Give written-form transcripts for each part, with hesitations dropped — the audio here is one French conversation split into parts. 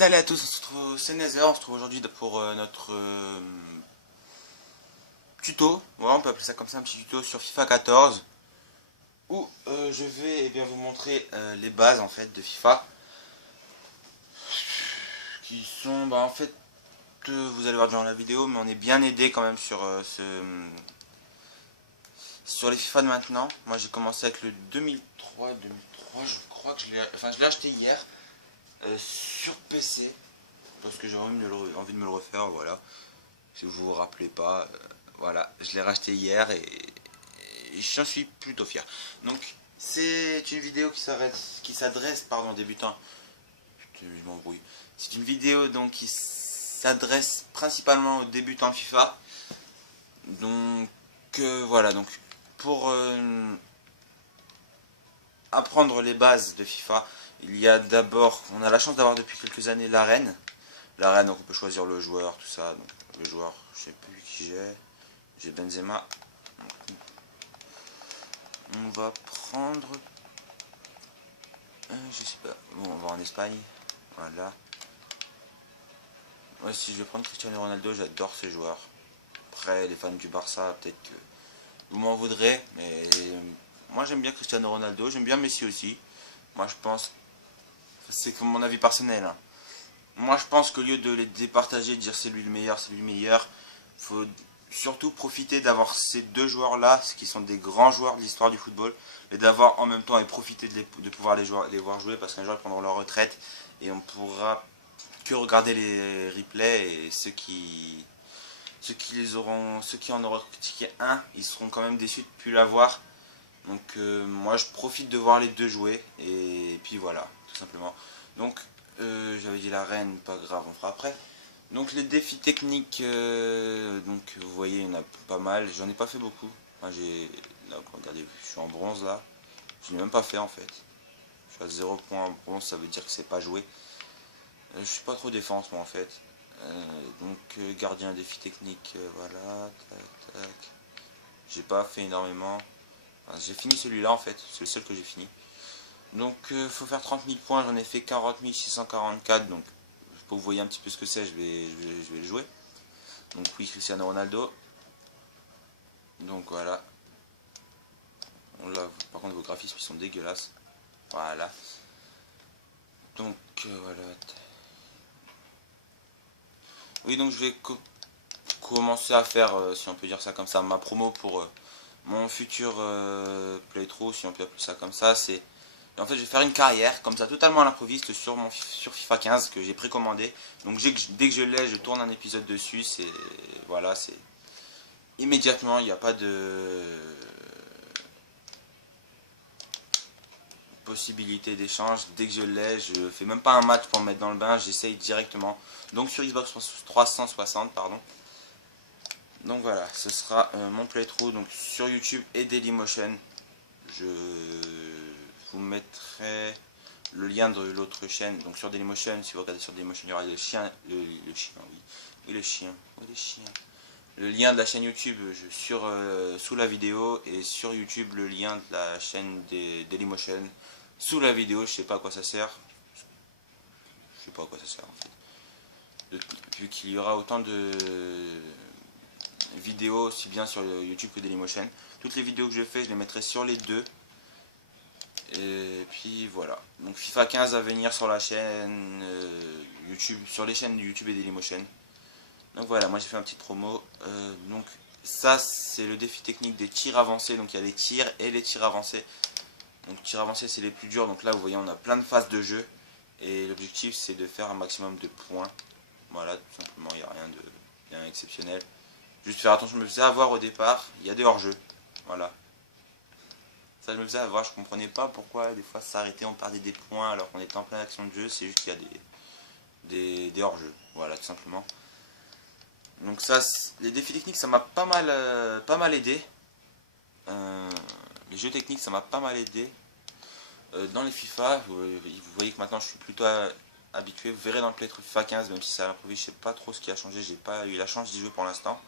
Salut à tous, on se retrouve, c'est Nether, on se retrouve aujourd'hui pour notre tuto, voilà, on peut appeler ça comme ça, un petit tuto sur FIFA 14, où je vais bien, vous montrer les bases en fait de FIFA, qui sont, en fait, vous allez voir durant la vidéo, mais on est bien aidé quand même sur les FIFA de maintenant. Moi j'ai commencé avec le 2003, je crois que je l'ai acheté hier sur PC, parce que j'ai envie de me le refaire, voilà. Si vous vous rappelez pas, voilà, je l'ai racheté hier et j'en suis plutôt fier. Donc, c'est une vidéo qui s'adresse, pardon, débutant, putain, je m'embrouille. C'est une vidéo donc qui s'adresse principalement aux débutants FIFA. Donc, voilà, donc pour apprendre les bases de FIFA, il y a d'abord, on a la chance d'avoir depuis quelques années l'arène. L'arène, donc on peut choisir le joueur, tout ça. Donc, le joueur, je sais plus qui j'ai. J'ai Benzema. On va prendre... je sais pas. Bon, on va en Espagne. Voilà. Ouais, si je vais prendre Cristiano Ronaldo, j'adore ces joueurs. Après, les fans du Barça, peut-être que vous m'en voudrez. Mais moi, j'aime bien Cristiano Ronaldo. J'aime bien Messi aussi. Moi, je pense... C'est comme mon avis personnel, hein. Moi, je pense qu'au lieu de les départager, de dire c'est lui le meilleur, c'est lui le meilleur, faut surtout profiter d'avoir ces deux joueurs-là, qui sont des grands joueurs de l'histoire du football, et d'avoir en même temps et profiter de pouvoir les voir jouer, parce qu'un jour ils prendront leur retraite et on pourra que regarder les replays, et ceux qui en auront critiqué un, ils seront quand même déçus de ne plus l'avoir. Donc moi je profite de voir les deux jouer, et puis voilà, tout simplement. Donc j'avais dit la reine, pas grave, on fera après. Donc les défis techniques, donc vous voyez, il y en a pas mal. J'en ai pas fait beaucoup. Moi là, regardez, je suis en bronze là. Je n'ai même pas fait en fait. Je suis à 0 points en bronze, ça veut dire que c'est pas joué. Je suis pas trop défense moi en fait. Donc gardien, défi technique, voilà. Tac, tac. J'ai pas fait énormément. Enfin, j'ai fini celui-là en fait. C'est le seul que j'ai fini. Donc faut faire 30 000 points. J'en ai fait 40 644. Donc pour que vous voyez un petit peu ce que c'est, je vais le jouer. Donc oui, Cristiano Ronaldo. Donc voilà. Là, par contre, vos graphismes ils sont dégueulasses. Voilà. Donc voilà. Oui, donc je vais commencer à faire, si on peut dire ça comme ça, ma promo pour mon futur playthrough, si on peut appeler ça comme ça. C'est en fait, je vais faire une carrière comme ça, totalement à l'improviste sur FIFA 15 que j'ai précommandé. Donc dès que je l'ai, je tourne un épisode dessus. C'est voilà, c'est immédiatement. Il n'y a pas de possibilité d'échange. Dès que je l'ai, je fais même pas un match pour me mettre dans le bain, j'essaye directement. Donc sur Xbox 360, pardon. Donc voilà, ce sera mon playthrough donc sur YouTube et Dailymotion. Je vous mettrai le lien de l'autre chaîne. Donc sur Dailymotion, si vous regardez sur Dailymotion, il y aura le chien, le chien, oui, oui le chien, oui les chiens. Le lien de la chaîne YouTube sous la vidéo, et sur YouTube le lien de la chaîne des Dailymotion sous la vidéo. Je sais pas à quoi ça sert. Je sais pas à quoi ça sert en fait. Vu qu'il y aura autant de vidéos aussi bien sur YouTube que Dailymotion. Toutes les vidéos que je fais, je les mettrai sur les deux. Et puis voilà. Donc FIFA 15 à venir sur la chaîne YouTube, sur les chaînes YouTube et Dailymotion. Donc voilà, moi j'ai fait un petit promo. Donc ça c'est le défi technique des tirs avancés. Donc il y a les tirs et les tirs avancés. Donc tirs avancés c'est les plus durs. Donc là vous voyez on a plein de phases de jeu. Et l'objectif c'est de faire un maximum de points. Voilà, tout simplement, il n'y a rien de bien exceptionnel. Juste faire attention, je me faisais avoir au départ, il y a des hors-jeux. Voilà. Ça je me faisais avoir, je comprenais pas pourquoi des fois ça s'arrêtait, on perdait des points alors qu'on était en pleine action de jeu, c'est juste qu'il y a des hors-jeux. Voilà, tout simplement. Donc ça, les défis techniques, ça m'a pas mal aidé. Les jeux techniques, ça m'a pas mal aidé. Dans les FIFA, vous voyez que maintenant je suis plutôt habitué. Vous verrez dans le playthrough FIFA 15, même si c'est à l'improviste, je sais pas trop ce qui a changé, j'ai pas eu la chance d'y jouer pour l'instant.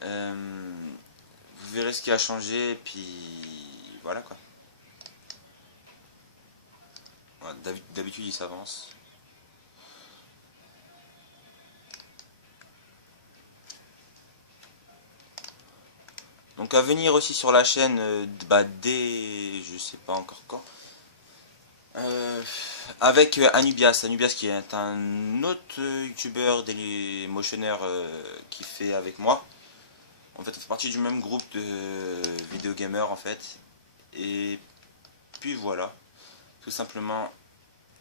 Vous verrez ce qui a changé, et puis voilà quoi. Voilà, d'habitude il s'avance. Donc à venir aussi sur la chaîne dès je sais pas encore quand. Avec Anubias qui est un autre youtubeur motionneur qui fait avec moi. En fait on fait partie du même groupe de vidéo gamers en fait. Et puis voilà, tout simplement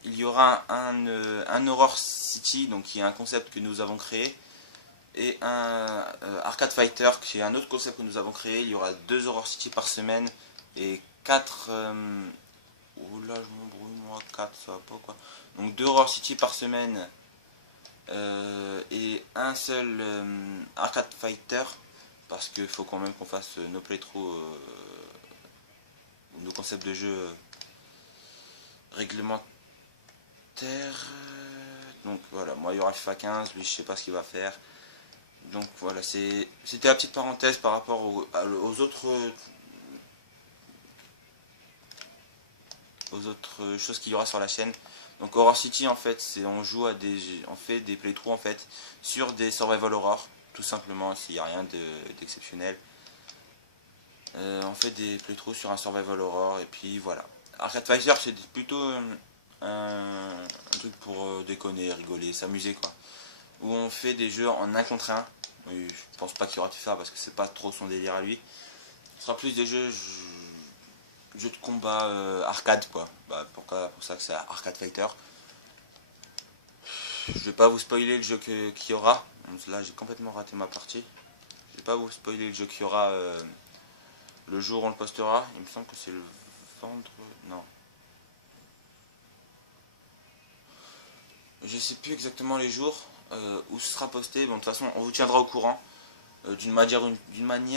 il y aura un Horror City, donc qui est un concept que nous avons créé, et un Arcade Fighter, qui est un autre concept que nous avons créé. Il y aura 2 Horror City par semaine, et 4... oula, je m'embrouille moi, 4 ça va pas quoi. Donc 2 Horror City par semaine, et un seul Arcade Fighter, parce qu'il faut quand même qu'on fasse nos playthroughs, nos concepts de jeu réglementaires. Donc voilà, moi il y aura FIFA 15, lui je sais pas ce qu'il va faire. Donc voilà, c'était la petite parenthèse par rapport aux autres choses qu'il y aura sur la chaîne. Donc Horror City en fait, on fait des playthroughs en fait sur des survival horror, tout simplement, s'il n'y a rien d'exceptionnel. On fait des playthroughs sur un survival horror et puis voilà. Arcade Fighter c'est plutôt un truc pour déconner, rigoler, s'amuser quoi. Où on fait des jeux en 1 contre 1. Oui, je pense pas qu'il y aura FIFA parce que c'est pas trop son délire à lui. Ce sera plus des jeux de combat arcade quoi. Bah, pour ça que c'est Arcade Fighter. Je vais pas vous spoiler le jeu qu'il y aura. Donc là j'ai complètement raté ma partie. Je vais pas vous spoiler le jeu qu'il y aura le jour où on le postera. Il me semble que c'est le vendredi. Non. Je sais plus exactement les jours où ce sera posté. Bon, de toute façon on vous tiendra au courant. D'une manière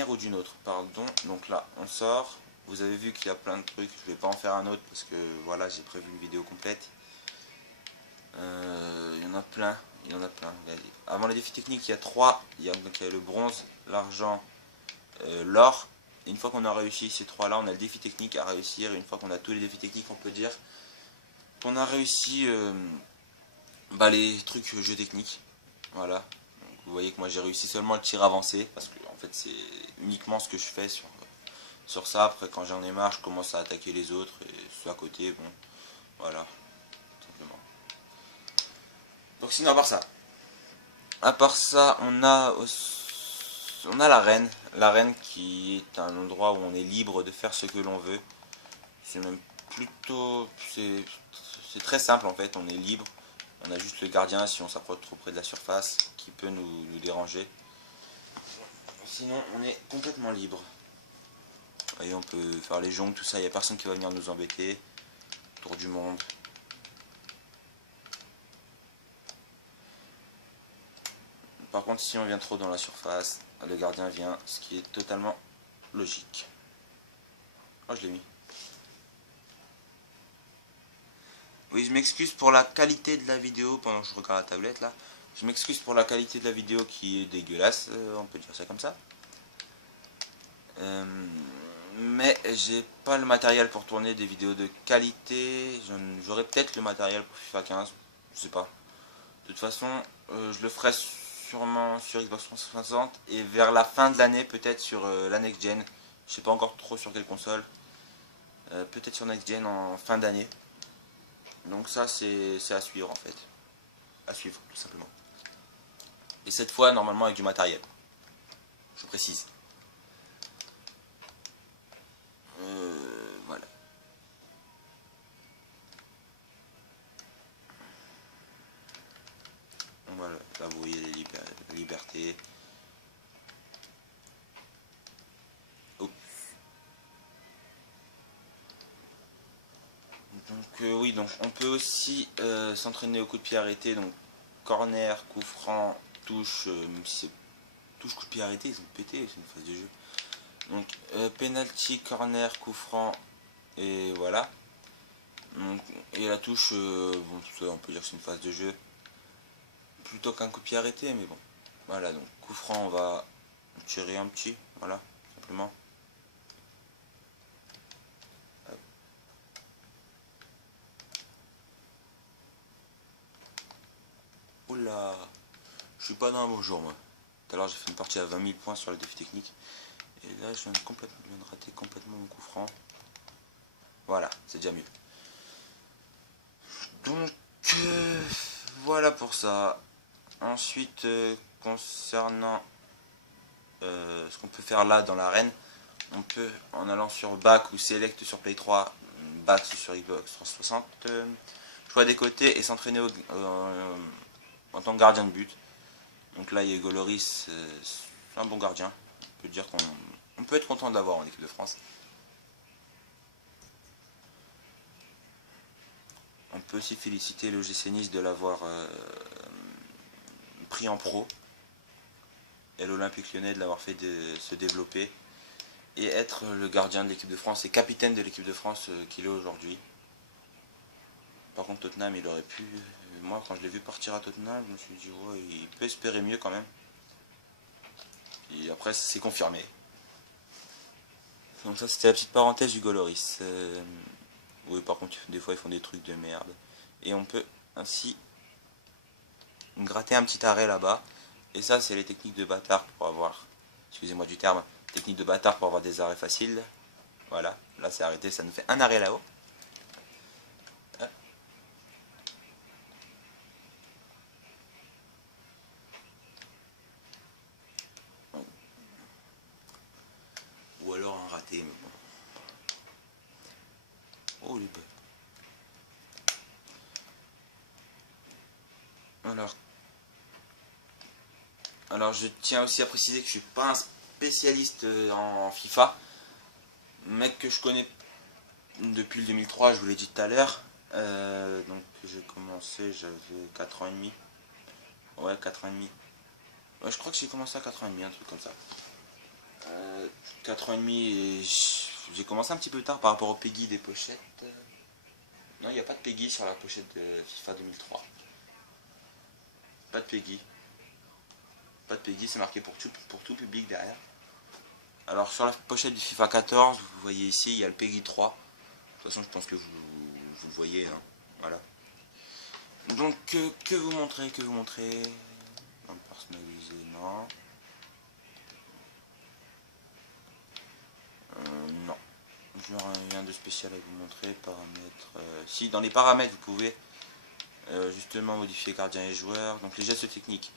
ou d'une autre, pardon. Donc là, on sort. Vous avez vu qu'il y a plein de trucs. Je vais pas en faire un autre parce que voilà, j'ai prévu une vidéo complète. Il y en a plein. Il y en a plein. Avant les défis techniques, il y a 3. Donc, il y a le bronze, l'argent, l'or. Et une fois qu'on a réussi ces 3 là, on a le défi technique à réussir. Et une fois qu'on a tous les défis techniques, on peut dire qu'on a réussi les trucs jeux techniques. Voilà. Vous voyez que moi j'ai réussi seulement le tir avancé, parce que en fait c'est uniquement ce que je fais sur ça. Après quand j'en ai marre, je commence à attaquer les autres, et ceux à côté, bon, voilà, tout simplement. Donc sinon à part ça on a l'arène qui est un endroit où on est libre de faire ce que l'on veut. C'est même plutôt, c'est très simple en fait, on est libre. On a juste le gardien si on s'approche trop près de la surface qui peut nous déranger. Sinon, on est complètement libre. Vous voyez, on peut faire les jongles, tout ça, il n'y a personne qui va venir nous embêter. Tour du monde. Par contre, si on vient trop dans la surface, le gardien vient, ce qui est totalement logique. Oh, je l'ai mis. Oui, je m'excuse pour la qualité de la vidéo pendant que je regarde la tablette là. Je m'excuse pour la qualité de la vidéo qui est dégueulasse, on peut dire ça comme ça. Mais j'ai pas le matériel pour tourner des vidéos de qualité. J'aurai peut-être le matériel pour FIFA 15, je sais pas. De toute façon, je le ferai sûrement sur Xbox 360 et vers la fin de l'année peut-être sur la Next Gen. Je sais pas encore trop sur quelle console. Peut-être sur Next Gen en fin d'année. Donc ça c'est à suivre en fait. À suivre tout simplement. Et cette fois normalement avec du matériel. Je précise. Voilà. Voilà, là vous voyez les libertés. Oups. Donc oui, donc on peut aussi s'entraîner au coup de pied arrêté, donc corner, coup franc, touche, même si c'est touche, coup de pied arrêté, ils sont pétés, c'est une phase de jeu. Donc penalty, corner, coup franc, et voilà. Donc, et la touche, bon, ça, on peut dire que c'est une phase de jeu plutôt qu'un coup de pied arrêté, mais bon. Voilà, donc coup franc, on va tirer un petit, voilà, simplement. Hop. Oula, je suis pas dans un bon jour moi. Tout à l'heure j'ai fait une partie à 20 000 points sur le défi technique. Et là je viens de rater complètement mon coup franc. Voilà, c'est déjà mieux. Donc voilà pour ça. Ensuite concernant ce qu'on peut faire là dans l'arène, on peut en allant sur Back ou Select sur Play 3, Back sur Xbox 360, choix des côtés et s'entraîner en tant que gardien de but. Donc là, Hugo Lloris, c'est un bon gardien. On peut dire qu'on peut être content de l'avoir en équipe de France. On peut aussi féliciter le GC Nice de l'avoir pris en pro et l'Olympique Lyonnais de l'avoir fait se développer et être le gardien de l'équipe de France et capitaine de l'équipe de France qu'il est aujourd'hui. Par contre, Tottenham, il aurait pu. Moi, quand je l'ai vu partir à Tottenham, je me suis dit, ouais, il peut espérer mieux quand même. Et après, c'est confirmé. Donc, ça, c'était la petite parenthèse du Goloris. Oui, par contre, des fois, ils font des trucs de merde. Et on peut ainsi gratter un petit arrêt là-bas. Et ça, c'est les techniques de bâtard pour avoir. Excusez-moi du terme. Technique de bâtard pour avoir des arrêts faciles. Voilà, là, c'est arrêté. Ça nous fait un arrêt là-haut. Ou alors un raté, mais bon. Oh les bœufs. Alors je tiens aussi à préciser que je suis pas un spécialiste en FIFA, mec que je connais depuis le 2003, je vous l'ai dit tout à l'heure. Donc j'ai commencé, j'avais 4 ans et demi. Ouais, 4 ans et demi. Ouais, je crois que j'ai commencé à 4 ans et demi, un truc comme ça. 4 ans et demi et j'ai commencé un petit peu tard par rapport au Peggy des pochettes. Non, il n'y a pas de Peggy sur la pochette de FIFA 2003. Pas de Peggy. Pas de Peggy, c'est marqué pour tout public derrière. Alors sur la pochette du FIFA 14, vous voyez ici, il y a le Peggy 3. De toute façon, je pense que vous le voyez. Hein. Voilà. Donc, que vous montrer, Non, personnalisé, non. Non. Je n'ai rien de spécial à vous montrer. Paramètres. Si, dans les paramètres, vous pouvez justement modifier gardien et joueur. Donc, les gestes techniques.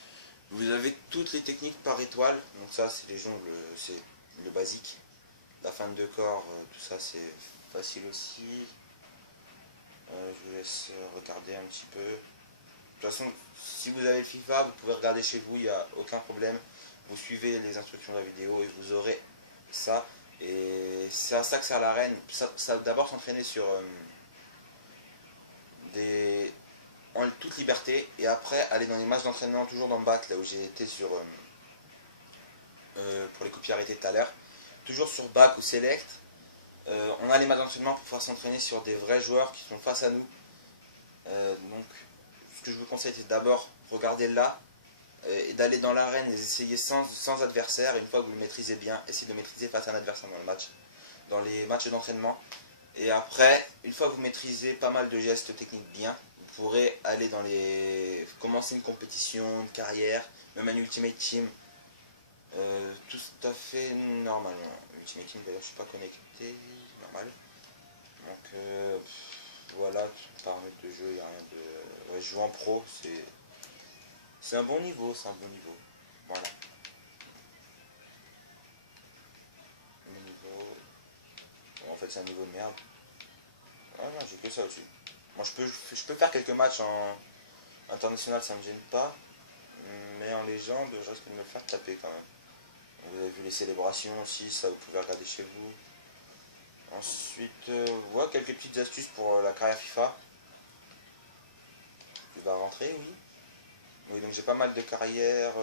Vous avez toutes les techniques par étoile. Donc, ça, c'est les jongles, c'est le basique. La fin de corps, tout ça, c'est facile aussi. Je vous laisse regarder un petit peu. De toute façon, si vous avez le FIFA, vous pouvez regarder chez vous, il n'y a aucun problème. Vous suivez les instructions de la vidéo et vous aurez ça. Et c'est à ça que sert l'arène. Ça d'abord s'entraîner sur en toute liberté et après aller dans les matchs d'entraînement toujours dans le bac, là où j'ai été pour les copies arrêtées tout à l'heure. Toujours sur bac ou select. On a les matchs d'entraînement pour pouvoir s'entraîner sur des vrais joueurs qui sont face à nous. Donc ce que je vous conseille, c'est d'abord regarder là et d'aller dans l'arène et essayer sans adversaire. Et une fois que vous le maîtrisez bien, essayez de maîtriser face à un adversaire dans les matchs d'entraînement. Et après, une fois que vous maîtrisez pas mal de gestes techniques bien, vous pourrez aller commencer une compétition, une carrière, même un Ultimate Team. Tout à fait normalement. Ultimate Team, d'ailleurs, je suis pas connecté, normal. Donc voilà, paramètres de jeu, il n'y a rien de. Ouais, je joue en pro, c'est un bon niveau, c'est un bon niveau. Voilà. Le niveau. Bon, en fait, c'est un niveau de merde. Ah non, j'ai que ça au-dessus. Moi, je peux faire quelques matchs en international, ça me gêne pas. Mais en légende, je risque de me le faire taper quand même. Vous avez vu les célébrations aussi, ça vous pouvez regarder chez vous. Ensuite, voilà quelques petites astuces pour la carrière FIFA. Tu vas rentrer, oui. Oui, donc j'ai pas mal de carrières.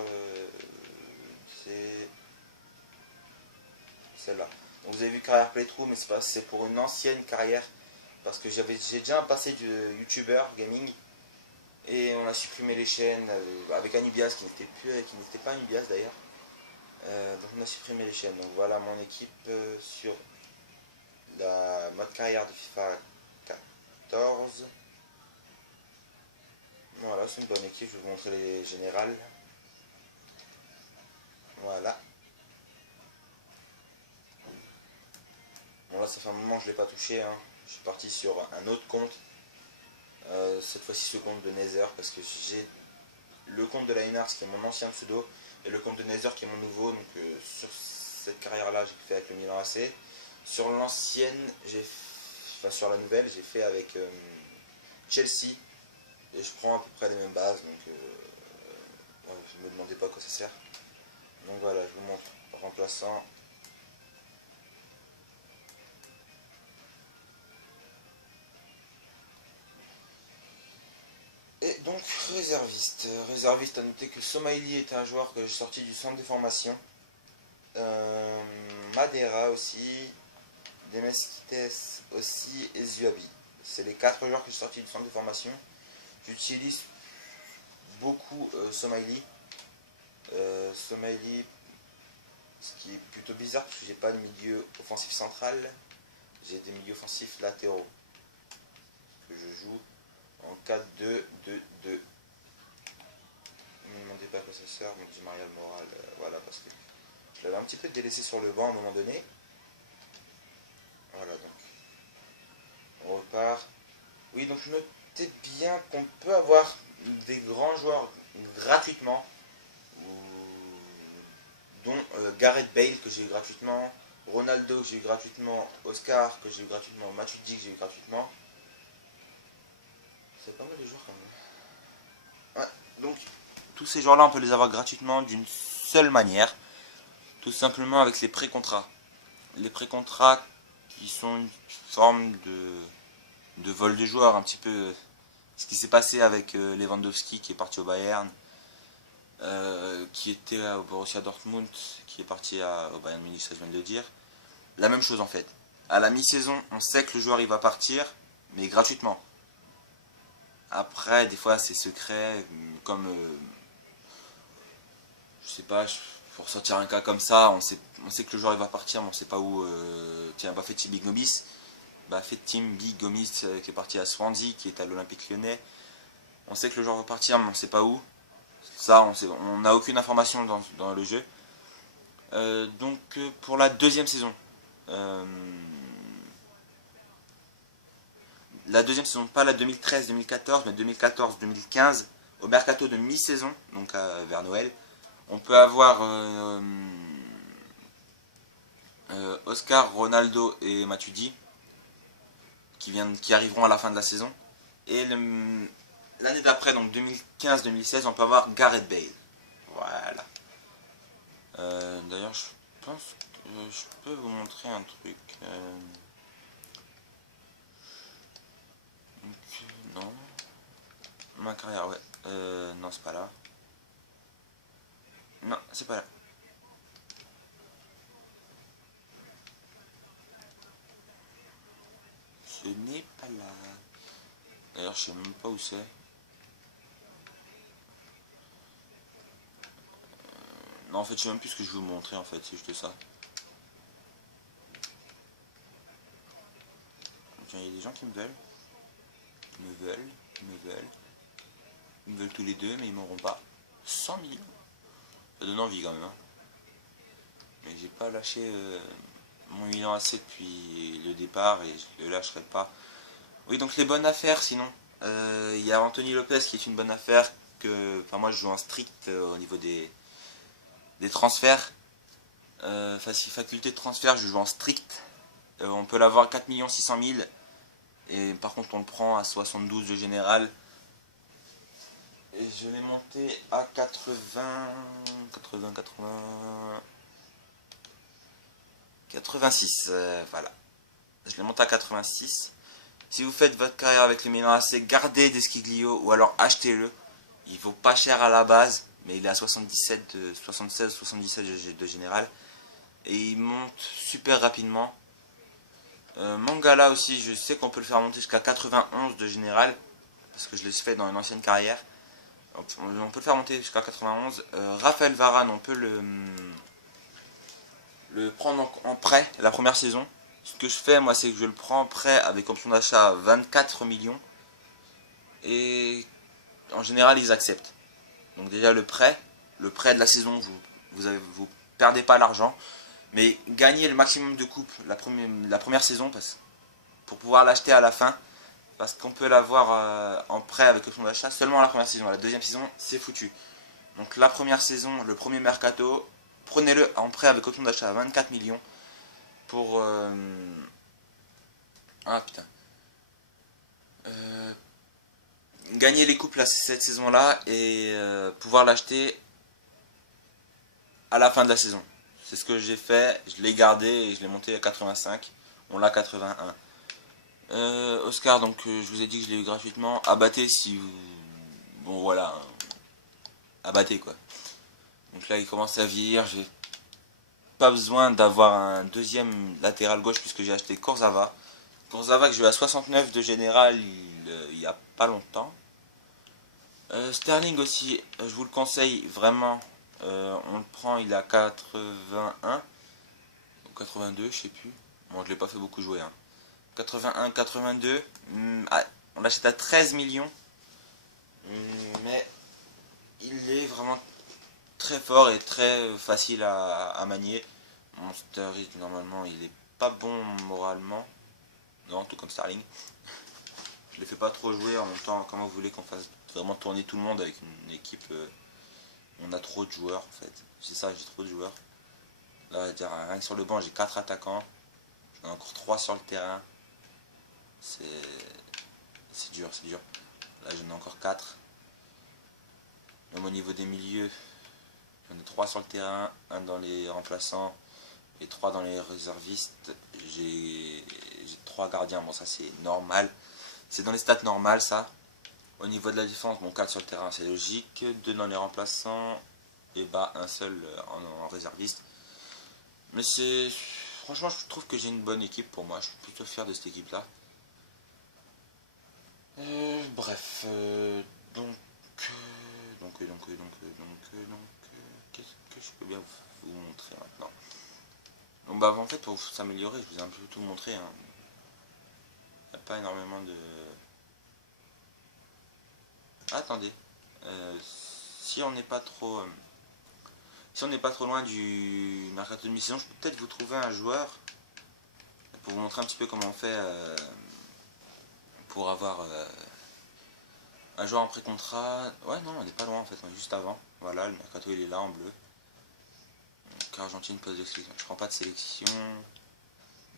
C'est celle-là. Donc vous avez vu carrière playthrough, mais c'est pour une ancienne carrière. Parce que j'ai déjà un passé de youtubeur gaming. Et on a supprimé les chaînes avec Anubias qui n'était pas Anubias d'ailleurs. Donc on a supprimé les chaînes. Donc voilà mon équipe sur la mode carrière de FIFA 14. Voilà, c'est une bonne équipe, je vais vous montrer les générales. Voilà. je l'ai pas touché, hein. Je suis parti sur un autre compte. Cette fois-ci ce compte de Nether, parce que j'ai le compte de la Inars qui est mon ancien pseudo et le compte de Nether qui est mon nouveau. Donc sur cette carrière là j'ai fait avec le Milan AC. Sur l'ancienne, sur la nouvelle, j'ai fait avec Chelsea. Et je prends à peu près les mêmes bases, donc ouais, je me demandais pas à quoi ça sert. Donc voilà, je vous montre remplaçant. Et donc réserviste. Réserviste, à noter que Somaili est un joueur que j'ai sorti du centre de formation. Madera aussi, Demesquites aussi et Zuabi. C'est les 4 joueurs que j'ai sortis du centre de formation. J'utilise beaucoup Somaili. Somaili, ce qui est plutôt bizarre parce que j'ai pas de milieu offensif central, j'ai des milieux offensifs latéraux que je joue en 4-2-2-2. Ne me demandez pas à quoi ça sert, donc j'ai Marial Moral, voilà, parce que je l'avais un petit peu délaissé sur le banc à un moment donné. Voilà, donc on repart. Oui, donc notez bien qu'on peut avoir des grands joueurs gratuitement, dont Gareth Bale que j'ai eu gratuitement, Ronaldo que j'ai eu gratuitement, Oscar que j'ai eu gratuitement, Matuidi que j'ai eu gratuitement. C'est pas mal de joueurs quand même. Ouais, donc tous ces joueurs là on peut les avoir gratuitement d'une seule manière, tout simplement avec les pré-contrats. Les pré-contrats qui sont une forme de vol de joueurs, un petit peu ce qui s'est passé avec Lewandowski qui est parti au Bayern, qui était au Borussia Dortmund, qui est parti au Bayern Munich, ça je viens de le dire. La même chose en fait. À la mi-saison, on sait que le joueur il va partir, mais gratuitement. Après, des fois c'est secret, comme je sais pas, pour sortir un cas comme ça, on sait que le joueur il va partir, mais on sait pas où. Tiens, Bafetti Big Gomis, Big Gomis qui est parti à Swansea, qui est à l'Olympique Lyonnais. On sait que le joueur va partir, mais on sait pas où. Ça, on n'a aucune information dans le jeu. Donc pour la deuxième saison, pas la 2013-2014, mais 2014-2015, au mercato de mi-saison, donc vers Noël, on peut avoir Oscar, Ronaldo et Matuidi qui arriveront à la fin de la saison. Et l'année d'après, donc 2015-2016, on peut avoir Gareth Bale. Voilà. D'ailleurs, je pense que je peux vous montrer un truc. Non. Ma carrière, ouais. Non, c'est pas là. Non, c'est pas là. Ce n'est pas là. D'ailleurs, je sais même pas où c'est. Non, en fait, je sais même plus ce que je veux vous montrer, en fait, c'est juste ça. Tiens, il y a des gens qui me veulent. Ils me veulent. Ils me veulent tous les deux, mais ils m'auront pas. 100 millions. Ça donne envie quand même, hein. Mais j'ai pas lâché mon Milan AC depuis le départ et je le lâcherai pas. Oui, donc les bonnes affaires, sinon. Il y a Anthony Lopez qui est une bonne affaire. Enfin, moi, je joue en strict au niveau des transferts. Faculté de transfert, je joue en strict. On peut l'avoir à 4 600 000. Et par contre, on le prend à 72 de général. Et je l'ai monté à 86. Voilà. Je l'ai monté à 86. Si vous faites votre carrière avec le Milan AC, gardez Desquiglio ou alors achetez-le. Il vaut pas cher à la base, mais il est à 76-77 de général. Et il monte super rapidement. Mangala aussi, je sais qu'on peut le faire monter jusqu'à 91 de général. Parce que je l'ai fait dans une ancienne carrière. On peut le faire monter jusqu'à 91. Raphaël Varane, on peut le prendre en prêt la première saison. Ce que je fais, moi, c'est que je le prends en prêt avec option d'achat à 24 millions. Et en général, ils acceptent. Donc déjà, le prêt de la saison, vous perdez pas l'argent. Mais gagnez le maximum de coupes la première saison. pour pouvoir l'acheter à la fin. Parce qu'on peut l'avoir en prêt avec option d'achat seulement la première saison. La deuxième saison, c'est foutu. Donc la première saison, le premier mercato, prenez-le en prêt avec option d'achat à 24 millions pour... Ah putain. Gagner les coupes cette saison-là et pouvoir l'acheter à la fin de la saison. C'est ce que j'ai fait, je l'ai gardé et je l'ai monté à 85. On l'a 81. Oscar, donc je vous ai dit que je l'ai eu gratuitement. Abattez si vous... Bon voilà. Abattez quoi. Donc là il commence à vieillir. J'ai pas besoin d'avoir un deuxième latéral gauche puisque j'ai acheté Kurzawa. Kurzawa que j'ai eu à 69 de général il y a pas longtemps. Sterling aussi, je vous le conseille vraiment. On le prend, il a 81 ou 82, je sais plus. Bon, je l'ai pas fait beaucoup jouer. Hein. 81, 82. On l'achète à 13 millions. Mais il est vraiment très fort et très facile à manier. Mon Sturridge, normalement, il est pas bon moralement. Non, tout comme Sterling. Je les fais pas trop jouer en même temps. Comment vous voulez qu'on fasse vraiment tourner tout le monde avec une équipe on a trop de joueurs en fait. C'est ça, j'ai trop de joueurs. Là, dire, rien que sur le banc, j'ai 4 attaquants. J'en ai encore 3 sur le terrain. C'est dur, c'est dur. Là, j'en ai encore 4. Même au niveau des milieux, j'en ai 3 sur le terrain, un dans les remplaçants et 3 dans les réservistes. J'ai 3 gardiens, bon ça c'est normal. C'est dans les stats normales ça. Au niveau de la défense, bon 4 sur le terrain c'est logique, 2 dans les remplaçants et bah un seul en réserviste. Mais c'est... Franchement je trouve que j'ai une bonne équipe pour moi, je suis plutôt fier de cette équipe là. Bref, qu'est-ce que je peux bien vous montrer maintenant? Donc bah en fait pour s'améliorer, je vous ai un peu tout montré. Hein. Il n'y a pas énormément de... Ah, attendez, si on n'est pas trop... si on n'est pas trop loin du mercato de mi-saison, je peux peut-être vous trouver un joueur pour vous montrer un petit peu comment on fait pour avoir un joueur en pré-contrat. Ouais, non, on n'est pas loin en fait, on est juste avant. Voilà, le mercato il est là en bleu. Donc, Argentine, poste de sélection. Je prends pas de sélection.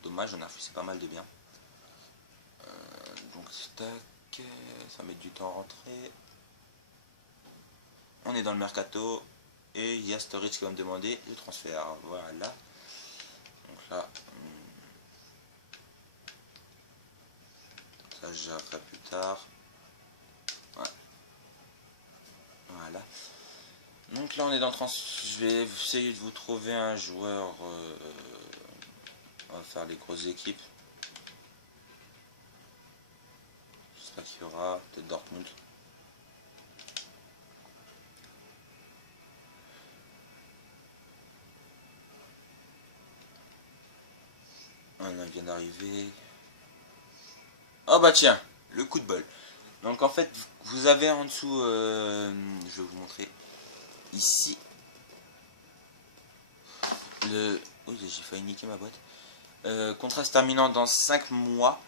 Dommage, j'en ai refusé pas mal de bien. Donc, tac, ça met du temps à rentrer. On est dans le mercato. Et il y a Sturridge qui va me demander le transfert. Voilà. Donc là, ça je gérerai plus tard. Ouais. Voilà. Donc là on est dans le je vais essayer de vous trouver un joueur. On va faire les grosses équipes. J'espère qu'il y aura peut-être Dortmund. Ah non, il vient d'arriver. Oh bah tiens, le coup de bol. Donc en fait, vous avez en dessous, je vais vous montrer ici, oui, j'ai failli niquer ma boîte. Contrat se terminant dans 5 mois.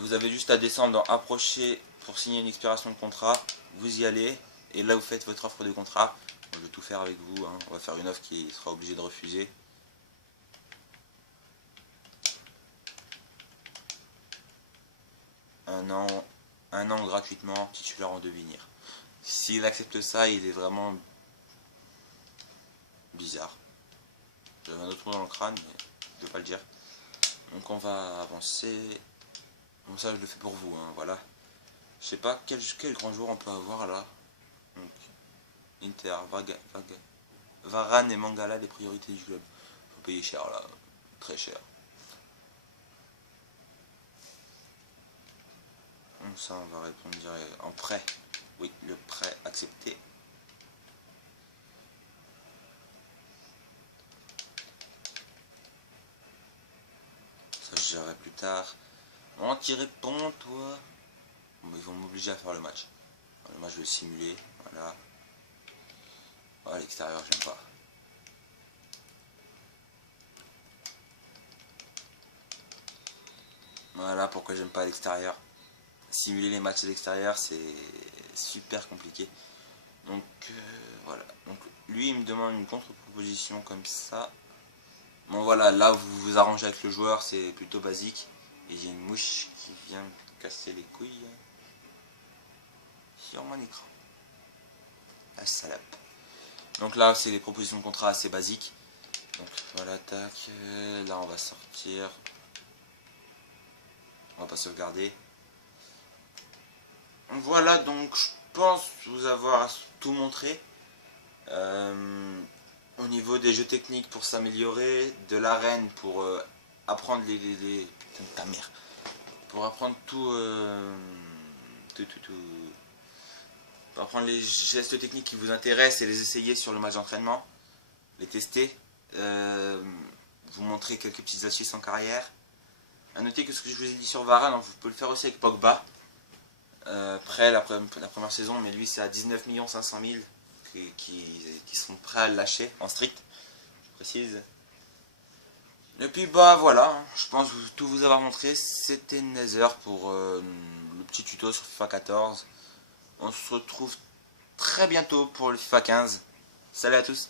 Vous avez juste à descendre dans approcher pour signer une expiration de contrat. Vous y allez et là vous faites votre offre de contrat. Je vais tout faire avec vous. Hein. On va faire une offre qui sera obligée de refuser. Un an gratuitement, titulaire en devenir. S'il accepte ça, il est vraiment bizarre. J'avais un autre mot dans le crâne, mais je ne vais pas le dire. Donc on va avancer. Bon, ça je le fais pour vous, hein, voilà. Je sais pas quel grand joueur on peut avoir là. Donc, Inter, Varane et Mangala, les priorités du club. Faut payer cher là, très cher. Donc ça on va répondre direct en prêt. Oui, le prêt accepté. Ça je gérerai plus tard. Bon, tu réponds toi. Bon, ils vont m'obliger à faire le match. Le match je vais le simuler. Voilà. Oh, à l'extérieur j'aime pas. Voilà pourquoi j'aime pas à l'extérieur. Simuler les matchs à l'extérieur, c'est super compliqué. Donc voilà. Donc lui, il me demande une contre-proposition comme ça. Bon voilà, là vous vous arrangez avec le joueur, c'est plutôt basique. Et j'ai une mouche qui vient me casser les couilles sur mon écran. La salope. Donc là, c'est les propositions de contrat assez basiques. Donc voilà, tac. Là, on va sortir. On va pas sauvegarder. Voilà, donc je pense vous avoir tout montré. Au niveau des jeux techniques pour s'améliorer, de l'arène pour apprendre putain de ta mère. Pour apprendre tout, pour apprendre les gestes techniques qui vous intéressent et les essayer sur le match d'entraînement. Les tester. Vous montrer quelques petites astuces en carrière. A noter que ce que je vous ai dit sur Varane, vous pouvez le faire aussi avec Pogba. Prêt la première saison, mais lui c'est à 19 500 000 qui sont prêts à le lâcher en strict, je précise. Et puis bah voilà, je pense tout vous avoir montré. C'était Nether pour le petit tuto sur FIFA 14. On se retrouve très bientôt pour le FIFA 15. Salut à tous.